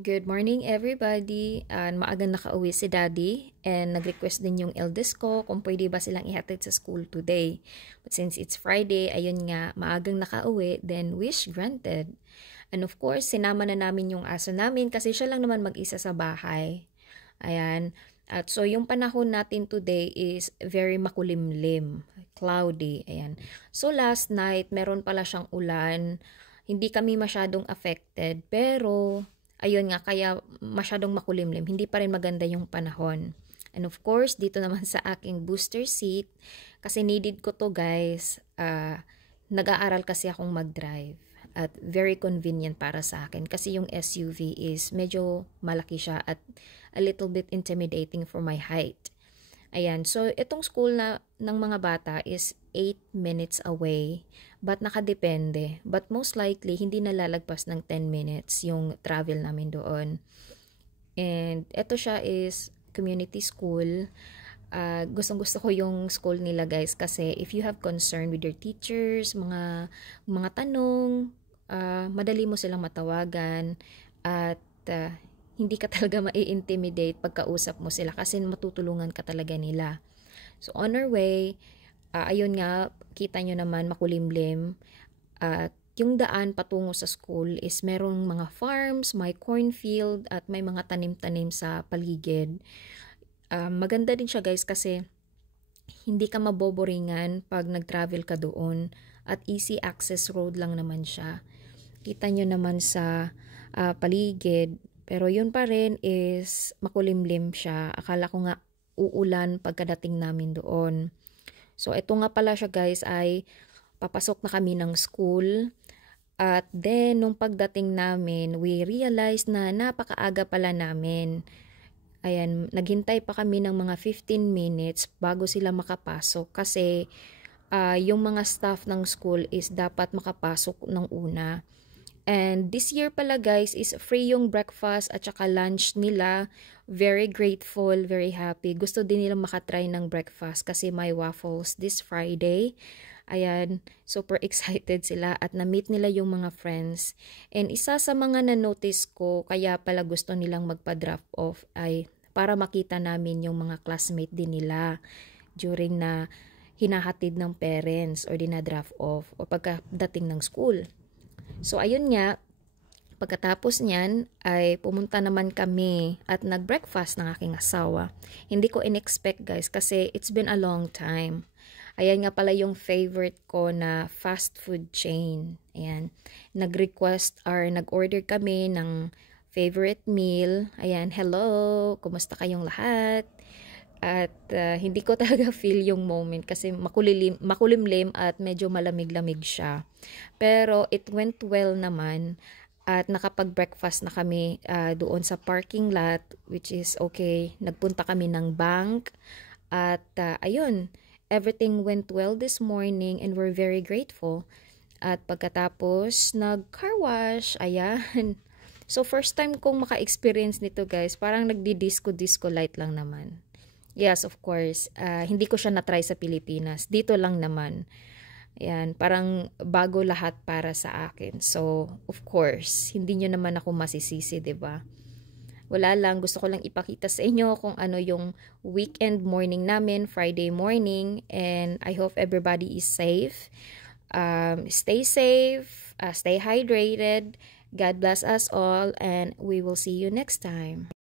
Good morning everybody. Maagang nakauwi si Daddy and nag-request din yung eldest ko kung pwede ba silang ihatid sa school today. But since it's Friday, ayun nga, maagang nakauwi, then wish granted. And of course, sinama na namin yung aso namin kasi siya lang naman mag-isa sa bahay. Ayan. At so yung panahon natin today is very makulimlim, cloudy. Ayan. So last night, meron pala siyang ulan. Hindi kami masyadong affected, pero ayun nga, kaya masyadong makulimlim. Hindi pa rin maganda yung panahon. And of course, dito naman sa aking booster seat, kasi needed ko to guys. Nag-aaral kasi akong mag-drive. At very convenient para sa akin. Kasi yung SUV is medyo malaki siya at a little bit intimidating for my height. Ayan, so itong school ng mga bata is 8 minutes away, but nakadepende. But most likely, hindi nalalagpas ng 10 minutes yung travel namin doon. And ito siya is community school. Gustong-gusto ko yung school nila guys kasi if you have concern with your teachers, mga tanong, madali mo silang matawagan at hindi ka talaga mai-intimidate pagkausap mo sila kasi matutulungan ka talaga nila. So on our way, ayun nga, kita nyo naman makulimlim. At yung daan patungo sa school is merong mga farms, may cornfield at may mga tanim-tanim sa paligid. Maganda din siya guys kasi hindi ka maboboringan pag nag-travel ka doon at easy access road lang naman siya. Kita nyo naman sa paligid. Pero yun pa rin is makulimlim siya. Akala ko nga uulan pagkadating namin doon. So ito nga pala siya guys ay papasok na kami ng school. At then nung pagdating namin, we realized na napakaaga pala namin. Ayan, naghintay pa kami ng mga 15 minutes bago sila makapasok kasi yung mga staff ng school is dapat makapasok ng una. And this year pala guys is free yung breakfast at saka lunch nila. Very grateful, very happy. Gusto din nila makatry ng breakfast kasi may waffles this Friday. Ayan, super excited sila at na-meet nila yung mga friends. And isa sa mga na-notice ko kaya pala gusto nilang magpa-drop off ay para makita namin yung mga classmate din nila during na hinahatid ng parents or dinadrop off o pagkadating ng school. So ayun nga, pagkatapos niyan ay pumunta naman kami at nag-breakfast ng aking asawa. Hindi ko in-expect guys kasi it's been a long time. Ayan nga pala yung favorite ko na fast food chain. Ayan, nag-request or nag-order kami ng favorite meal. Ayan, hello, kumusta kayong lahat? At hindi ko talaga feel yung moment kasi makulimlim at medyo malamig-lamig siya. Pero it went well naman at nakapag-breakfast na kami doon sa parking lot which is okay. Nagpunta kami ng bank at ayun, everything went well this morning and we're very grateful. At pagkatapos nag-car wash, ayan. So first time kong maka-experience nito guys, parang nagdi-disco light lang naman. Yes, of course. Hindi ko siya na-try sa Pilipinas. Dito lang naman. Ayan, parang bago lahat para sa akin. So, of course, hindi nyo naman ako masisisi, 'di ba? Wala lang, gusto ko lang ipakita sa inyo kung ano yung weekend morning namin, Friday morning, and I hope everybody is safe. Stay safe, stay hydrated. God bless us all, and we will see you next time.